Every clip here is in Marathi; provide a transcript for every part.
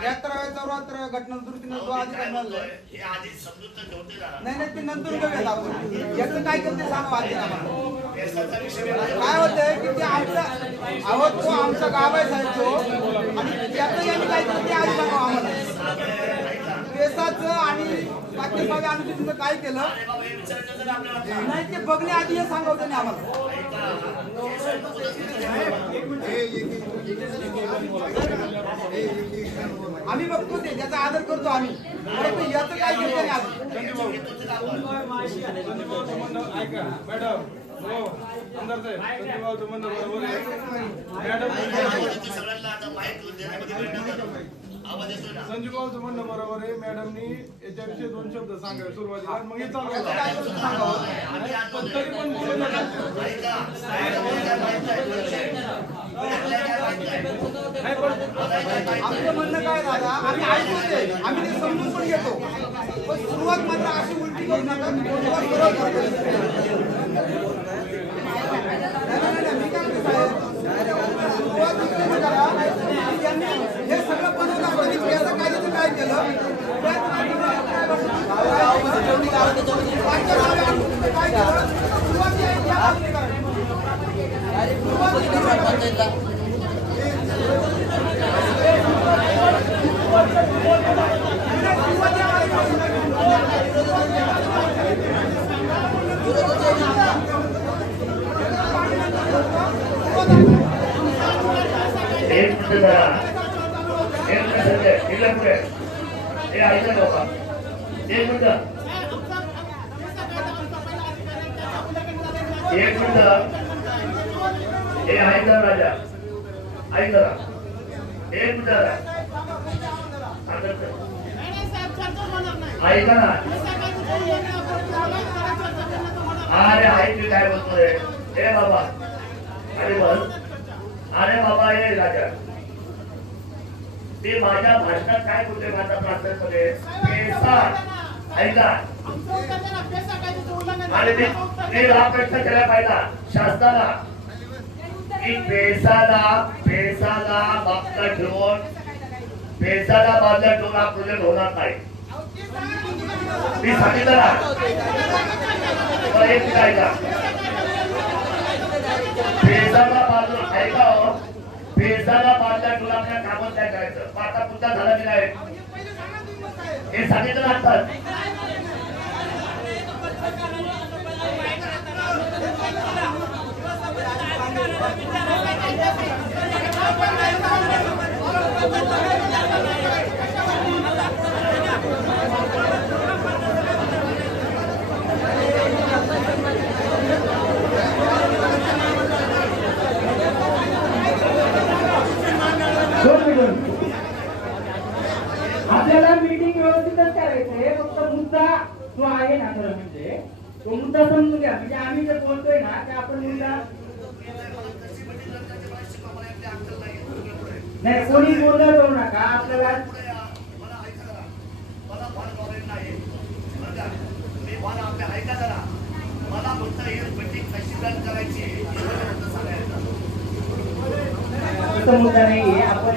73व्या चौरात्र घटना दुरुस्तीनं जो अधिकार मिळालाय हे आधी समजून तर ठेवते जरा. नाही ते नंतर घेऊयात आपण. याचं काय करते सांगा आधी आम्हाला. केसाचा विषय काय होतंय की ते आमचा अहो तो आमचा गाव आहे साहेब तो आणि त्याचं यांनी काय केलं ते आधी सांगा आम्हाला. केसाचं आणि बाकी बाबी अनुसूचीचं काय केलं नाही ते बघण्याआधी हे सांगवतं नाही आम्हाला. आम्ही बघतो ते त्याचा आदर करतो आम्ही परंतु याचं काय केलं नाही आधी. ऐका मॅडम हो आमदार साहेब संजूभाऊचं म्हणणं बरोबर आहे. संजूभाऊचं म्हणणं बरोबर आहे. मॅडमनी याच्याविषयी 2 शब्द सांगावे सुरुवातीला मग हे चालू तरी पण बोलू नका. आमचं म्हणणं काय दादा आम्ही ऐकतो ते आम्ही ते समजून पण घेतो पण सुरुवात मात्र अशी उलटी करू नका मी काय हे सगळं बनवलं याचं कायद्याचं काय केलं काय एक मिनिट हे ऐका राजा ऐका एक मिनिट ऐका ना अरे ऐक काय बोलतोय हे बाबा अरे बोल अरे बाबा हे राजा ते माझ्या भाषणात काय बोलते माझा प्रार्थनेमध्ये पैसा ऐका आणि ते हा प्रश्न केला पाहिजे शासनाला की पैसाला बाजूला ठेवून हा प्रोजेक्ट होणार नाही. मी सांगितलं ना एक ऐका पैसाला बाजूला ऐका हो पैसाला बाजूला ठेवून आपल्या कामात काय करायचं आता पुन्हा झाला की नाही हे सांगितलं लागतात. आपल्याला मीटिंग व्यवस्थितच करायचंय फक्त मुद्दा जो आहे ना खरं म्हणजे तो मुद्दा समजून घ्या म्हणजे आम्ही जे बोलतोय ना ते आपण मुद्दा नाही कोणी बोलणं करू नका आपल्याला मला फक्त ही मीटिंग कशी रन करायची मुद्दा नाहीये आपण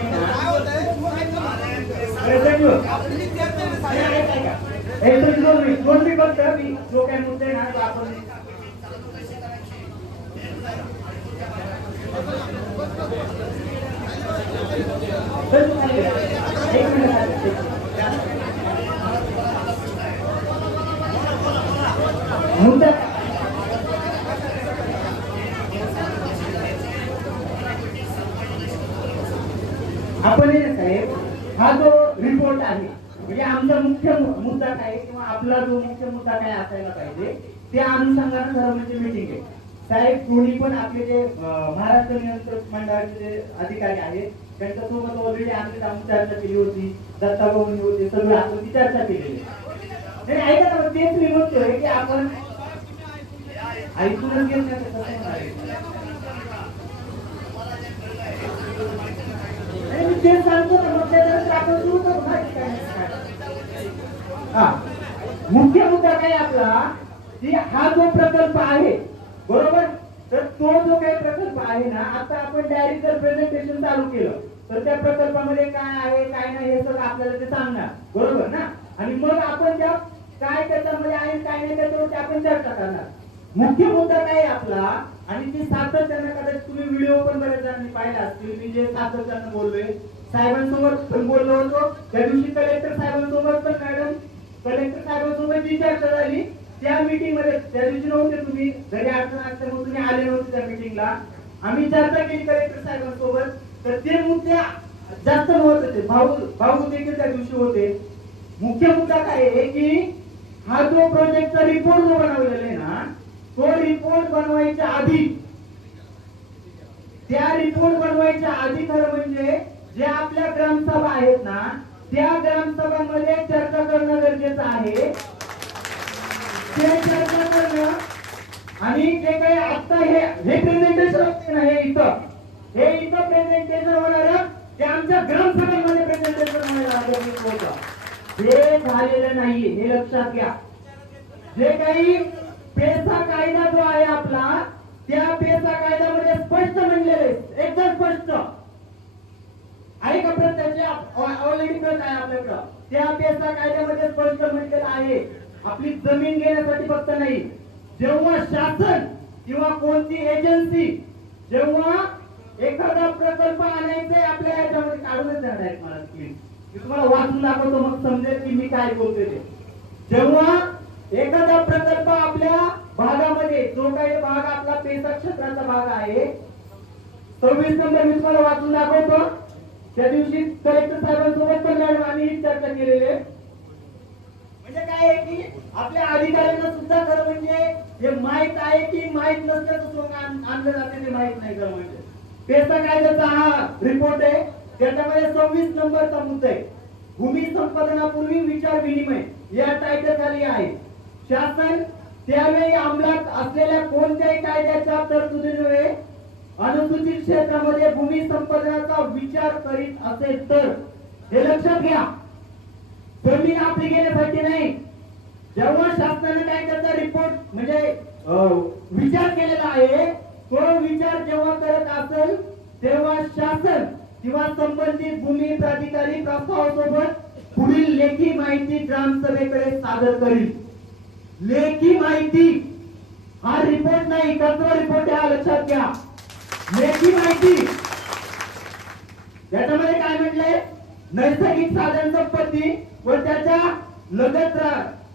जो काय मुद्दे ना तो आपण मुद्दा आपण साहेब हा जो रिपोर्ट आहे म्हणजे आमचा मुख्य मुद्दा काय किंवा आपला जो मुख्य मुद्दा काय असायला पाहिजे त्या अनुषंगाने खरं म्हणजे मीटिंग आहे साहेब. कोणी पण आपले जे महाराष्ट्र नियंत्रक मंडळाचे जे अधिकारी आहेत त्यांच्यासोबत ऑलरेडी आम्ही चर्चा केली होती. दत्ताभाऊनी होते सगळं आपण ती चर्चा केलेली आहे. ऐका ना तेच मी म्हणतोय की आपण ऐकूनच घेत नाही ते सांगतो ना मग त्यानंतर आपण सुरू करू ना. मुख्य मुद्दा काय आपला की हा जो प्रकल्प आहे बरोबर तर तो जो काही प्रकल्प आहे ना आता आपण डायरेक्ट जर प्रेझेंटेशन चालू केलं तर त्या प्रकल्पामध्ये काय आहे काय नाही हे सगळं आपल्याला ते सांगणार, बरोबर ना? आणि मग आपण त्या काय त्याच्यामध्ये आहे काय नाही त्याच्यावरती आपण चर्चा करणार. मुख्य मुद्दा काय आहे आपला, आणि ती सातत्यानं कदाचित तुम्ही व्हिडिओ पण बऱ्याच जणांनी पाहिला असतील, मी जे सातत्यानं बोललोय साहेबांसोबत पण बोललो होतो त्या दिवशी, कलेक्टर साहेबांसोबत पण मॅडम कलेक्टर साहेबांसोबत जी चर्चा झाली त्या मीटिंग मध्ये, त्या दिवशी नव्हते तुम्ही, घरी अडचण असल्यामुळे तुम्ही आले नव्हते त्या मीटिंगला, आम्ही चर्चा केली कलेक्टर साहेबांसोबत. तर ते मुद्दे जास्त महत्वाचे, भाऊ देखील त्या दिवशी होते. मुख्य मुद्दा काय आहे की हा जो प्रोजेक्टचा रिपोर्ट जो बनवलेला आहे ना, तो रिपोर्ट बनवायच्या आधी, त्या रिपोर्ट बनवायच्या आधी खरं म्हणजे जे आपल्या ग्रामसभा आहेत ना, त्या ग्रामसभांमध्ये चर्चा करणं गरजेचं आहे. ते चर्चा करणं, आणि जे काही आता हे प्रेझेंटेशन असते ना, हे इथं प्रेझेंटेशन होणार, ते आमच्या ग्रामसभांमध्ये प्रेझेंटेशन होणार. हे झालेलं नाही, हे लक्षात घ्या. जे काही पेसा कायदा जो आहे आपला, त्या पेसा कायद्यामध्ये स्पष्ट म्हणलेले, एकदम स्पष्ट आहे का, प्रत्यक्ष ऑलरेडी प्रत आहे आपल्याकडं, त्या पेसा कायद्यामध्ये स्पष्ट म्हटलेलं आहे आपली जमीन घेण्यासाठी फक्त नाही, जेव्हा शासन किंवा कोणती एजन्सी जेव्हा एखादा प्रकल्प आणायचा आपल्या याच्यामध्ये, काढूनच द्या डायरेक्ट मला स्क्रीन, मी तुम्हाला वाचून दाखवतो मग समजेल की मी काय बोलतोय ते. जेव्हा एखादा प्रकल्प आपल्या भागामध्ये, जो काही भाग आपला पेसा क्षेत्राचा भाग आहे, 26 नंबर मी तुम्हाला वाचून दाखवतो. त्या दिवशी कलेक्टर साहेबांसोबत पण मॅडम आम्ही ही चर्चा केलेली आहे. म्हणजे काय आहे की आपल्या अधिकाऱ्यांना सुद्धा खरं म्हणजे हे माहित आहे की माहित नसल्याचं सोंग आणलं जाते, ते माहित नाही. खरं म्हणजे पेसा कायद्याचा हा रिपोर्ट आहे, त्याच्यामध्ये 26 नंबरचा मुद्दा आहे, भूमी संपादनापूर्वी विचार विनिमय, या टायटल खाली आहे. शासन त्यावेळी अंमलात असलेल्या कोणत्याही कायद्याच्या तरतुदीमुळे अनुसूचित क्षेत्रामध्ये भूमी संपादनाचा विचार करीत असेल तर, हे लक्षात घ्या, जमीन आपली घेण्यासाठी नाही. जेव्हा शासनाने काय त्याचा रिपोर्ट म्हणजे विचार केलेला आहे, तो विचार जेव्हा करत असेल तेव्हा शासन किंवा संबंधित भूमी प्राधिकारी प्रस्तावासोबत पुढील लेखी माहिती ग्रामसभेकडे सादर करील. लेखी माहिती हा रिपोर्ट नाही, कचरा रिपोर्ट हा, लक्षात घ्या. लेखी माहिती त्याच्यामध्ये काय म्हटलंय, नैसर्गिक साधन संपत्ती व त्याच्या लगत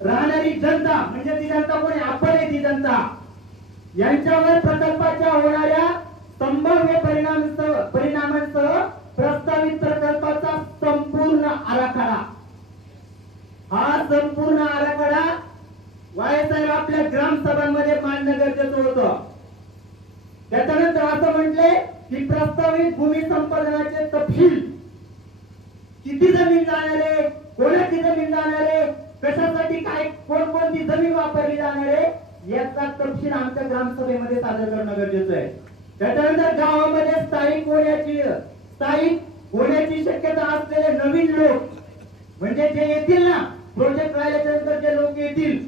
राहणारी जनता, म्हणजे ती जनता कोणी, आपण आहे ती जनता, यांच्यावर प्रकल्पाच्या होणाऱ्या संभाव्य परिणामांसह प्रस्तावित प्रकल्पाचा संपूर्ण आराखडा, हा संपूर्ण आराखडा वायसाहेब आपल्या ग्रामसभांमध्ये मांडणं गरजेचं होतं. त्याच्यानंतर असं म्हटले की प्रस्तावित भूमी संपादनाचे तपशील, किती जमीन जाणार आहे, कोणाची जमीन जाणार आहे, कशासाठी काय, कोणकोणती जमीन वापरली जाणार आहे, याचा तपशील आमच्या ग्रामसभेमध्ये सादर करणं गरजेचं आहे. त्याच्यानंतर गावामध्ये स्थायिक होण्याची शक्यता असलेले नवीन लोक, म्हणजे जे येतील ना, प्रोजेक्ट राहिल्याच्या नंतर जे लोक येतील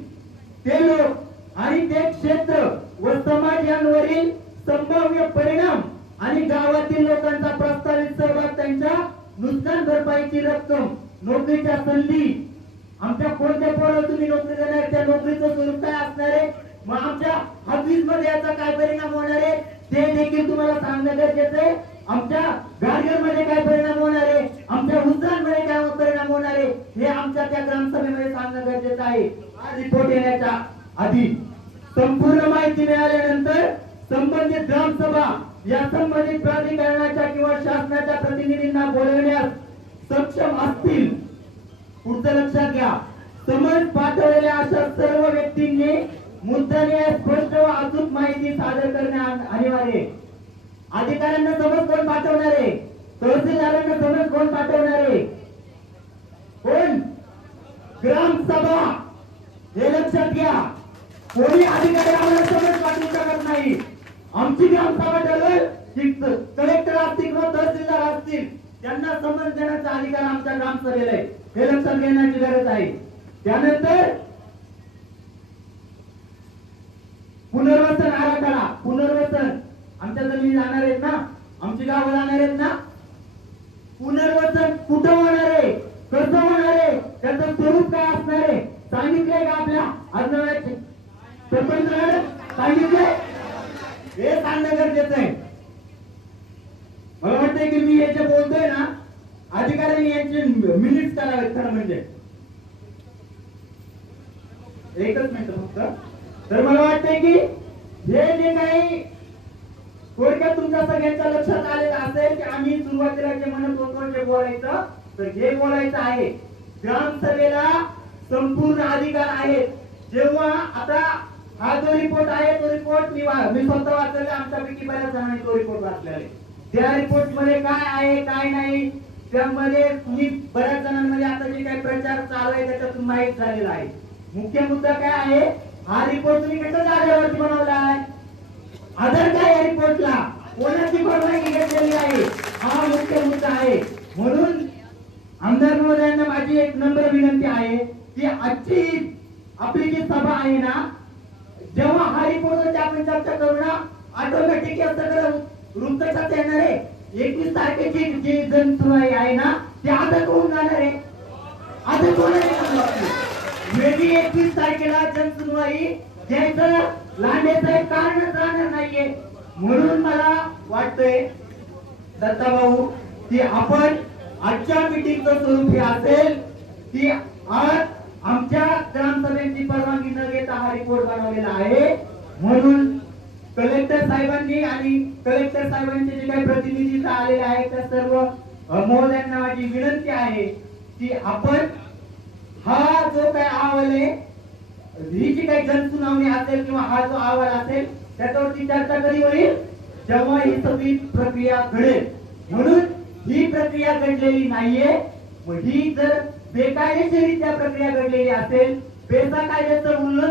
ते लोक आणि ते क्षेत्र व समाज यांवरील संभाव्य परिणाम आणि गावातील लोकांचा प्रस्तावित सहभाग, त्यांच्या नुकसान भरपाईची रक्कम, नोकरीच्या संधी, आमच्या कोणत्या पोराला तुम्ही नोकरी देणार, त्या नोकरीचं स्वरूप काय असणार आहे, मग आमच्या ऑफिस मध्ये याचा काय परिणाम होणार आहे ते देखील तुम्हाला सांगणं गरजेचं आहे. आमच्या गाडगर मध्ये काय परिणाम होणार आहे, आमच्या उद्यानमध्ये काय परिणाम होणार आहे, हे आमच्या त्या ग्रामसभेमध्ये सांगणं गरजेचं आहे. हा रिपोर्ट येण्याच्या आधी संपूर्ण माहिती मिळाल्यानंतर संबंधित ग्रामसभा या संबंधित प्राधिकरणाच्या किंवा शासनाच्या प्रतिनिधींना बोलवण्यास सक्षम असतील. पुढचं लक्षात घ्या, समज पाठवलेल्या अशा सर्व व्यक्तींनी मुद्दाने स्पष्ट व अचूक माहिती सादर करणे अनिवार्य आहे. अधिकाऱ्यांना समज कोण पाठवणार आहे, तहसीलदारांना समज कोण पाठवणार आहे, कोण, ग्रामसभा. हे लक्षात घ्या, कोणी अधिकारी आम्हाला समज पाठवू शकत नाही. आमची ग्रामसभा ठरवेल की कलेक्टर असतील किंवा तहसीलदार असतील, त्यांना समज देण्याचा अधिकार आमच्या ग्रामसभेला आहे, हे लक्षात घेण्याची गरज आहे. त्यानंतर पुनर्वसन आराखडा, पुनर्वसन, आमच्या जमिनी जाणार आहेत ना, आमची गावं जाणार आहेत ना, पुनर्वसन कुठं होणार आहे, कसं होणार आहे, त्याचं स्वरूप काय असणार आहे सांगितलंय का आपल्या आंदोलनाचे सरपंच सांगितलंय? हे सांगणं गरजेचं आहे. मला वाटतंय की मी याचे बोलतोय ना, अधिकाऱ्यांनी यांचे मिनिट्स करावेत खरं म्हणजे. एकच मिनिट फक्त. तर मला वाटतंय की हे जे काही थोडक्यात तुमच्या सगळ्यांच्या लक्षात आलेलं असेल की आम्ही सुरुवातीला जे म्हणत होतो जे बोलायचं, तर हे बोलायचं आहे ग्रामसभेला संपूर्ण अधिकार आहेत. जेव्हा आता हा जो रिपोर्ट आहे तो रिपोर्ट मी स्वतः वाचलेला, आमच्यापैकी बऱ्याच जणांनी तो रिपोर्ट वाचलेला आहे. त्या रिपोर्ट मध्ये काय आहे काय नाही त्यामध्ये तुम्ही बऱ्याच जणांमध्ये आता जे काही प्रचार चालू आहे त्याच्यातून माहीत झालेला आहे. मुख्य मुद्दा काय आहे, हा रिपोर्ट तुम्ही कशा आधारावरती बनवला आहे, आधार काय या रिपोर्टला, कोणाची परवानगी घेतलेली आहे, हा मुख्य मुद्दा आहे. म्हणून आमदार महोदयांना माझी एक नम्र विनंती आहे की आजची आपली जी सभा आहे ना, जेव्हा हा रिपोर्ट आपण चर्चा करू ना, ऑटोमॅटिक या सगळं वृत्तपत्रात येणार आहे. 21 तारखेची जी जनसुनवाई आहे ना, ती आजच होऊन जाणार आहे. आजच होणार आहे. वेगळी 21 तारखेला जनसुनवाई घ्यायचं लांडायचं एक कारणच राहणार नाहीये. म्हणून मला वाटतंय दत्ताभाऊ की आपण आजच्या मीटिंगचं स्वरूप हे असेल की आज आमच्या ग्रामसभेची परवानगी न घेता हा रिपोर्ट बनवलेला आहे. म्हणून कलेक्टर साहेबांनी आणि कलेक्टर साहेबांचे जे काही प्रतिनिधी आलेले आहेत त्या सर्व महोदयांना माझी विनंती आहे की आपण हा जो काही अहवाल आहे, ही जी काही जनसुनावणी असेल किंवा हा जो अहवाल असेल त्याच्यावरती चर्चा कधी होईल, जेव्हा ही सगळी प्रक्रिया घडेल. म्हणून ही प्रक्रिया घडलेली नाहीये. ही जर बेकायदेशीरित्या प्रक्रिया घडलेली असेल, बेकायद्याचं उल्लंघन